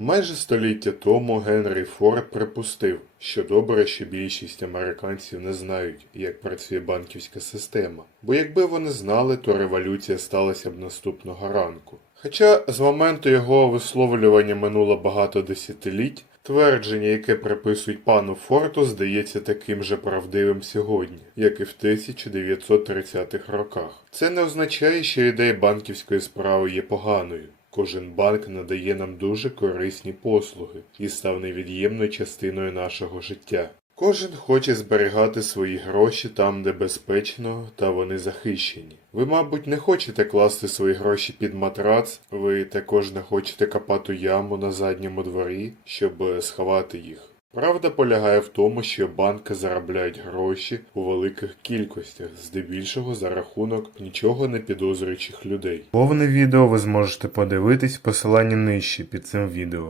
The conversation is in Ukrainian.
Майже століття тому Генрі Форд припустив, що добре, що більшість американців не знають, як працює банківська система, бо якби вони знали, то революція сталася б наступного ранку. Хоча з моменту його висловлювання минуло багато десятиліть, твердження, яке приписують пану Форту, здається таким же правдивим сьогодні, як і в 1930-х роках. Це не означає, що ідея банківської справи є поганою. Кожен банк надає нам дуже корисні послуги і став невід'ємною частиною нашого життя. Кожен хоче зберігати свої гроші там, де безпечно, та вони захищені. Ви, мабуть, не хочете класти свої гроші під матрац, ви також не хочете копати яму на задньому дворі, щоб сховати їх. Правда полягає в тому, що банки заробляють гроші у великих кількостях, здебільшого за рахунок нічого не підозрюючих людей. Повне відео ви зможете подивитись в посиланні нижче під цим відео.